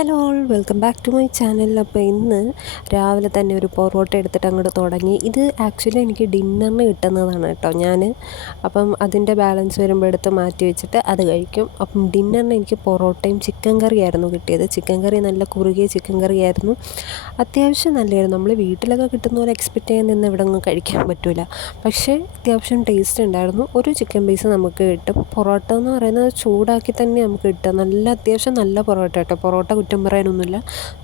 Hello all welcome back to my channel. അപ്പോൾ ഇന്ന് രാവിലെ തന്നെ ഒരു പൊറോട്ട എടുത്തിട്ട് അങ്ങോട്ട് തുടങ്ങി. ഇത് ആക്ച്വലി എനിക്ക് ഡിന്നറിന് കിട്ടുന്നതാണ് കേട്ടോ. അപ്പം അതിൻ്റെ ബാലൻസ് വരുമ്പോൾ എടുത്ത് മാറ്റി വെച്ചിട്ട് അത് കഴിക്കും. അപ്പം ഡിന്നറിന് എനിക്ക് പൊറോട്ടയും ചിക്കൻ കറിയായിരുന്നു കിട്ടിയത്. ചിക്കൻ കറി നല്ല കുറുകിയ ചിക്കൻ കറിയായിരുന്നു. അത്യാവശ്യം നല്ലതായിരുന്നു. നമ്മൾ വീട്ടിലൊക്കെ കിട്ടുന്ന പോലെ എക്സ്പെക്റ്റ് ചെയ്യാൻ നിന്ന് ഇവിടെ ഒന്നും കഴിക്കാൻ പറ്റില്ല. പക്ഷേ അത്യാവശ്യം ടേസ്റ്റ് ഉണ്ടായിരുന്നു. ഒരു ചിക്കൻ പീസ് നമുക്ക് കിട്ടും. പൊറോട്ട എന്ന് പറയുന്നത് ചൂടാക്കി തന്നെ നമുക്ക് കിട്ടും. അത്യാവശ്യം നല്ല പൊറോട്ട കേട്ടോ. പൊറോട്ട കുറ്റം പറയാനൊന്നുമില്ല,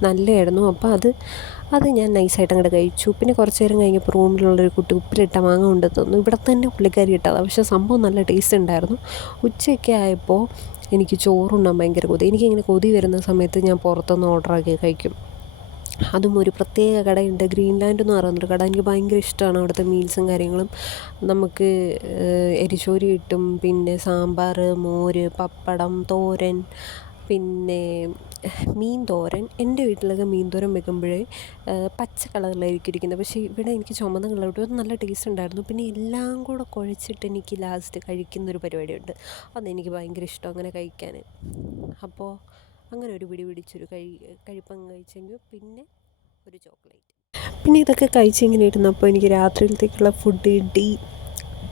നല്ലതായിരുന്നു. അപ്പോൾ അത് ഞാൻ നൈസായിട്ട് അങ്ങോട്ട് കഴിച്ചു. പിന്നെ കുറച്ച് നേരം കഴിഞ്ഞപ്പോൾ റൂമിലുള്ളൊരു കുട്ടി ഉപ്പിലിട്ട മാങ്ങ കൊണ്ട് തന്നു. ഇവിടെ തന്നെ പുള്ളിക്കാരി ഇട്ടതാണ്, പക്ഷേ സംഭവം നല്ല ടേസ്റ്റ് ഉണ്ടായിരുന്നു. ഉച്ചയൊക്കെ ആയപ്പോൾ എനിക്ക് ചോറുണ്ണാൻ ഭയങ്കര കൊതി. എനിക്കിങ്ങനെ കൊതി വരുന്ന സമയത്ത് ഞാൻ പുറത്തുനിന്ന് ഓർഡറാക്കി കഴിക്കും. അതും ഒരു പ്രത്യേക കടയുണ്ട്, ഗ്രീൻലാൻഡ് എന്ന് പറയുന്നൊരു കട. എനിക്ക് ഭയങ്കര ഇഷ്ടമാണ് അവിടുത്തെ മീൽസും കാര്യങ്ങളും. നമുക്ക് എരിശോരി കിട്ടും, പിന്നെ സാമ്പാർ, മോര്, പപ്പടം, തോരൻ, പിന്നെ മീൻ തോരൻ. എൻ്റെ വീട്ടിലൊക്കെ മീൻ തോരൻ വെക്കുമ്പോഴേ പച്ച കളറിലായിരിക്കും ഇരിക്കുന്നത്, പക്ഷേ ഇവിടെ എനിക്ക് ചുമന്ന കളറിട്ട് അത് നല്ല ടേസ്റ്റ് ഉണ്ടായിരുന്നു. പിന്നെ എല്ലാം കൂടെ കുഴച്ചിട്ട് എനിക്ക് ലാസ്റ്റ് കഴിക്കുന്നൊരു പരിപാടിയുണ്ട്, അതെനിക്ക് ഭയങ്കര ഇഷ്ടം അങ്ങനെ കഴിക്കാൻ. അപ്പോൾ അങ്ങനെ ഒരു പിടിച്ചൊരു കഴിപ്പങ്ങ് കഴിച്ചെങ്കിൽ പിന്നെ ഒരു ചോക്ലേറ്റ്. പിന്നെ ഇതൊക്കെ കഴിച്ചിങ്ങനെ ഇരുന്നപ്പോൾ എനിക്ക് രാത്രിയിലത്തേക്കുള്ള ഫുഡ് കിട്ടി.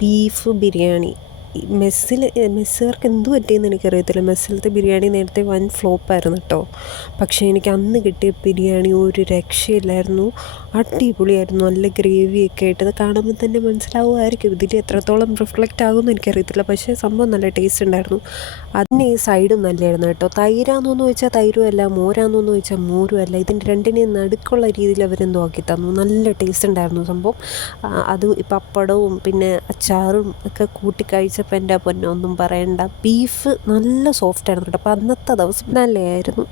ബീഫ് ബിരിയാണി. മെസ്സുകാർക്ക് എന്ത് പറ്റിയെന്ന് എനിക്കറിയത്തില്ല. മെസ്സിലത്തെ ബിരിയാണി നേരത്തെ വൻ ഫ്ലോപ്പായിരുന്നു കേട്ടോ. പക്ഷേ എനിക്ക് അന്ന് കിട്ടിയ ബിരിയാണി ഒരു രക്ഷയില്ലായിരുന്നു, അടിപൊളിയായിരുന്നു. നല്ല ഗ്രേവിയൊക്കെ ആയിട്ട്. അത് കാണുമ്പോൾ തന്നെ മനസ്സിലാവുമായിരിക്കും ഇതിൽ എത്രത്തോളം റിഫ്ലക്റ്റ് ആകുമെന്ന് എനിക്കറിയത്തില്ല, പക്ഷേ സംഭവം നല്ല ടേസ്റ്റ് ഉണ്ടായിരുന്നു. അതിന് ഈ സൈഡും നല്ലതായിരുന്നു കേട്ടോ. തൈരാന്നൊന്ന് ചോദിച്ചാൽ തൈരും അല്ല, മോരാന്നൊന്ന് ചോദിച്ചാൽ മോരും അല്ല. ഇതിൻ്റെ രണ്ടിനെയും നടുക്കുള്ള രീതിയിൽ അവരെന്തോ ആക്കി തന്നു. നല്ല ടേസ്റ്റ് ഉണ്ടായിരുന്നു സംഭവം. അത് പപ്പടവും പിന്നെ അച്ചാറും ഒക്കെ കൂട്ടി കഴിച്ചപ്പോൾ എൻ്റെ പൊന്നോ ഒന്നും പറയണ്ട. ബീഫ് നല്ല സോഫ്റ്റ് ആയിരുന്നു കേട്ടോ. അപ്പോൾ അന്നത്തെ ദിവസം നല്ലതായിരുന്നു.